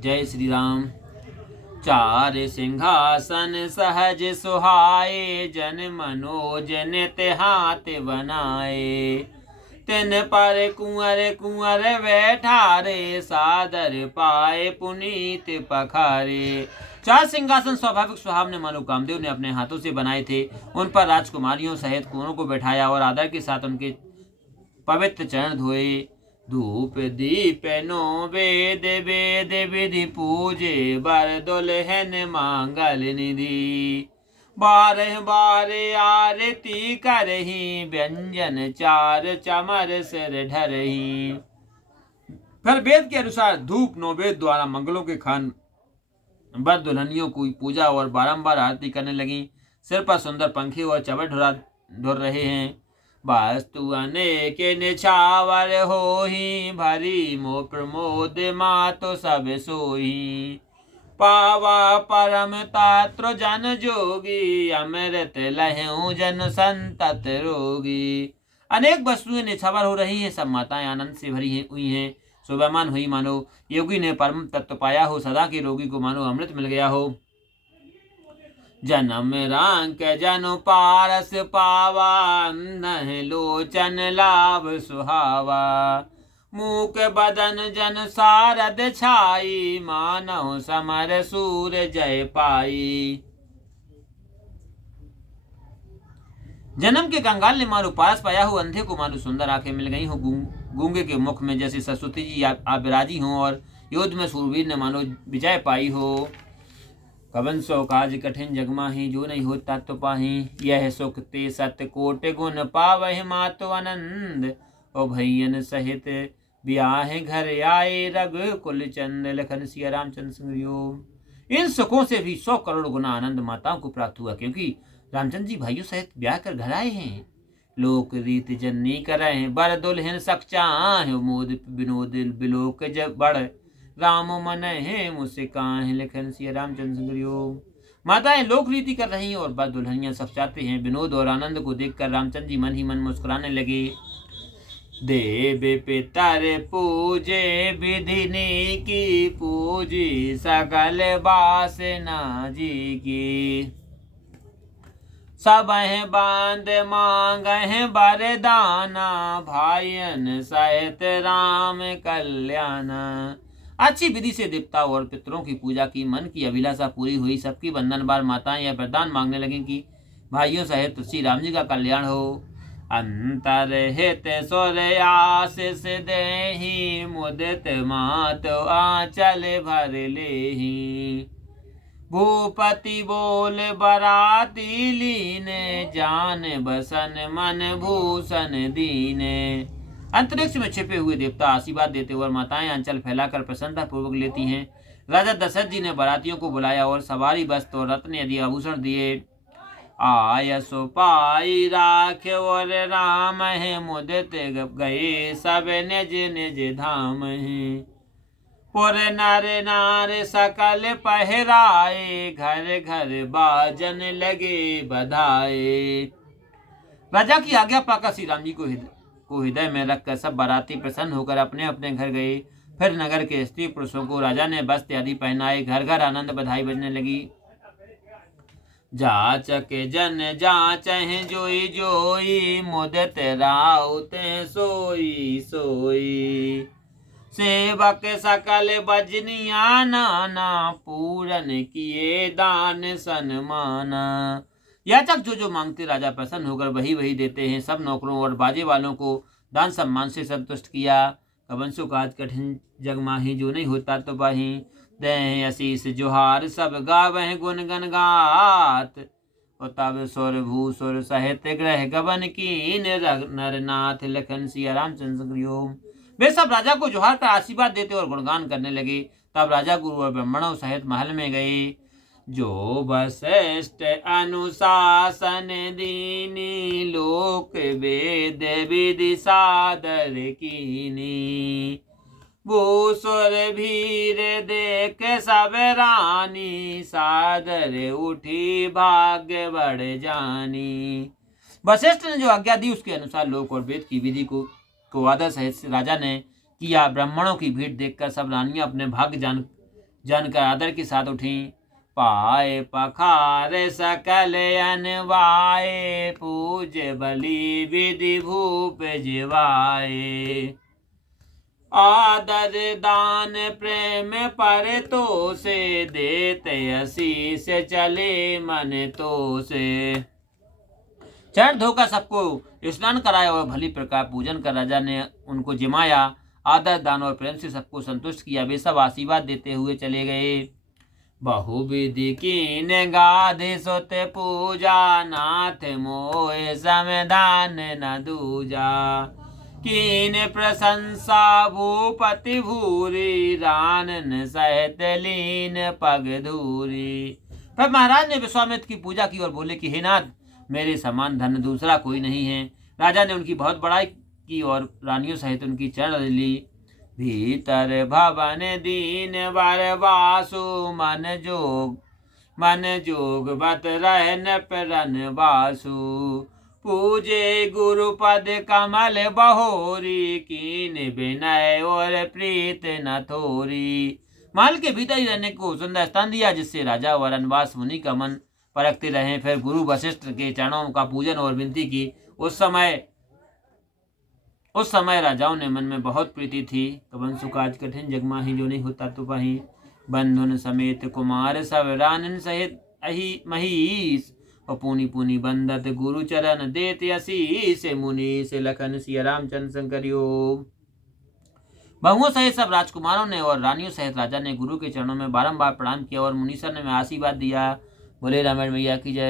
जय श्री राम। चार सिंहासन सहज सुहाए, जन मनोज नित हाथ बनाए। तिन पर कुंवर कुंवर बैठारे, सादर पाए पुनीत पखारे। चार सिंहासन स्वाभाविक सुहावने मानो कामदेव ने अपने हाथों से बनाए थे। उन पर राजकुमारियों सहित कुंवरों को बैठाया और आदर के साथ उनके पवित्र चरण धोए। धूप दीप नो वेद वेद विधि पूजे, बर दुल्हन मांगल निधि। बारह बार आरती करही, व्यंजन चार चमर सिर ढरही। फिर वेद के अनुसार धूप नौवेद द्वारा मंगलों के खान बर दुल्हनियों की पूजा और बारंबार आरती करने लगी। सिर पर सुंदर पंखे और चवर ढुर रहे हैं। वास्तु अनेक निछावर होही, भरी मोह प्रमोद मातो सब सोही। पावा परम तात्र जन जोगी, अमृत लहू जन संतत रोगी। अनेक वस्तुएं निछावर हो रही हैं, सब माताएं आनंद से भरी हुई हैं। शोभामान हुई मानो योगी ने परम तत्व पाया हो, सदा के रोगी को मानो अमृत मिल गया हो। जन्म रांक जनु पारस पावा, नह लोचन लाभ सुहावा। मूक बदन जन सारद छाई, मानव समर सूर जय पाई। जन्म के कंगाल ने मानो पारस पाया हो, अंधे को मानो सुंदर आंखें मिल गई हो। गूंगे के मुख में जैसे सरस्वती जी आप विराजी हों, और युद्ध में सूरवीर ने मानो विजय पाई हो। कवन सो काज कठिन जगमाही, जो नहीं होता तो पाही। यह सुख ते सत्य कोट गुण पावहि, मातो आनंद ओ भैयन सहित ब्याह घर आए। रघुकुल चंद लखन सिया रामचंद्र सिंह। इन सुखों से भी 100 करोड़ गुना आनंद माताओं को प्राप्त हुआ, क्योंकि रामचंद्र जी भाइयों सहित ब्याह कर घर आए हैं। लोक रीत जननी करे, बर दुल्हन सच्चा मोद विनोद बिलोक जब बड़। राम मन है मुझसे काहे, लिखन सिया रामचंद्र सिंह। माताएं लोक रीति कर रही हैं और बर दुल्हनियां सब चाहते हैं। विनोद और आनंद को देखकर रामचंद्र जी मन ही मन मुस्कुराने लगे। देव पितर पूजे, विधिनी की पूजी, सकल बासना जी की। सब बांध मांगह बरदाना, भाईयन सहित राम कल्याणा। अच्छी विधि से देवता और पितरों की पूजा की, मन की अभिलाषा पूरी हुई। सबकी बंधन बार माताएं यह वरदान मांगने लगी कि भाइयों सहित श्री राम जी का कल्याण हो। अंतर हित सुर आशीष देहि, मुदित मात आंचल भर लेहि। भूपति बोल बराती लीने, जान बसन मन भूषण दीने। अंतरिक्ष में छिपे हुए देवता आशीर्वाद देते हुए माताएं अंचल फैलाकर प्रसन्नता पूर्वक लेती हैं। राजा दशरथ जी ने बारातियों को बुलाया और सवारी वस्त्र और रत्न आदि आभूषण दिए। आयसो पाई राख और राम है, मुदित गए सब निज निज धाम है। पुर नर नार सकल पहराए, घर घर बाजन लगे बधाए। राजा की आज्ञा पाकर श्री राम जी को हृदय में रखकर सब बाराती प्रसन्न होकर अपने अपने घर गए। फिर नगर के स्त्री पुरुषों को राजा ने वस्त्र आदि पहनाए। घर घर आनंद बधाई बजने लगी। जाचक जन जाचह जोई जोई, मुदित राउत सोई सोई। सेवक सकल बजनिया नाना, पूरन किए दान सन्माना। याचक जो मांगते राजा प्रसन्न होकर वही वही देते हैं। सब नौकरों और बाजे वालों को दान सम्मान से संतुष्ट किया। कवंसु काज कठिन जगमाही, जो नहीं होता तो बाही। दे आशीष जोहार सब गावह गुण गन गात, तब सुर भूसुर सहित ग्रह गबन कीन। नरनाथ लखन सिया रामचंद्र। वे सब राजा को जोहार कर आशीर्वाद देते और गुणगान करने लगे। तब राजा गुरु और ब्राह्मणों सहित महल में गए। जो वशिष्ठ अनुशासन दीनी, लोक वेद विधि सादर कीनी। भूसुर भीर देख सब रानी, सादर उठी भाग्य बढ़ जानी। वशिष्ठ ने जो आज्ञा दी उसके अनुसार लोक और वेद की विधि को आदर सहित राजा ने किया। ब्राह्मणों की भीड़ देखकर सब रानियां अपने भाग्य जानकर आदर के साथ उठी। पाए पखार सकल अनवाए, पूज्य बलि विधि भूप जिवाए। आदर दान प्रेम पर तो से, देते आशीष चले मन तो से। चरण धोकर सबको स्नान कराया और भली प्रकार पूजन कर राजा ने उनको जिमाया। आदर दान और प्रेम से सबको संतुष्ट किया। वे सब आशीर्वाद देते हुए चले गए। बहुविधि कीन गाधि सुत पूजा, नाथ मोह समदान न दूजा। कीन प्रशंसा भूपति भूरी, रानन सहित लीन पग धूरी। पर महाराज ने विश्वामित्र की पूजा की और बोले कि हे नाथ, मेरे समान धन दूसरा कोई नहीं है। राजा ने उनकी बहुत बड़ाई की और रानियों सहित उनकी चरण ली। भीतर भवन दीन वर वासु, मन जोग बत रहन परन वासु। पूजे गुरुपद कमल बहोरी, कीन विनय और प्रीत न थोरी। महल के भीतर ही रहने को सुंदर स्थान दिया, जिससे राजा और वनवास मुनि का मन परखते रहे। फिर गुरु वशिष्ठ के चरणों का पूजन और विनती की। उस समय राजाओं ने मन में बहुत प्रीति थी। कवन सुकाज कठिन जग माही, जो नहीं होता तो वहीं। बंधुन समेत कुमार सब, रानन सहित अहि महीस। और पुनि पुनि बंदत गुरु चरण, देते आशीष मुनि से लखन सिया रामचंद्र शंकरियो। बहुओं सहित सब राजकुमारों ने और रानियों सहित राजा ने गुरु के चरणों में बारंबार प्रणाम किया और मुनीश्वर ने आशीर्वाद दिया। बोले रामायण मैया की जय।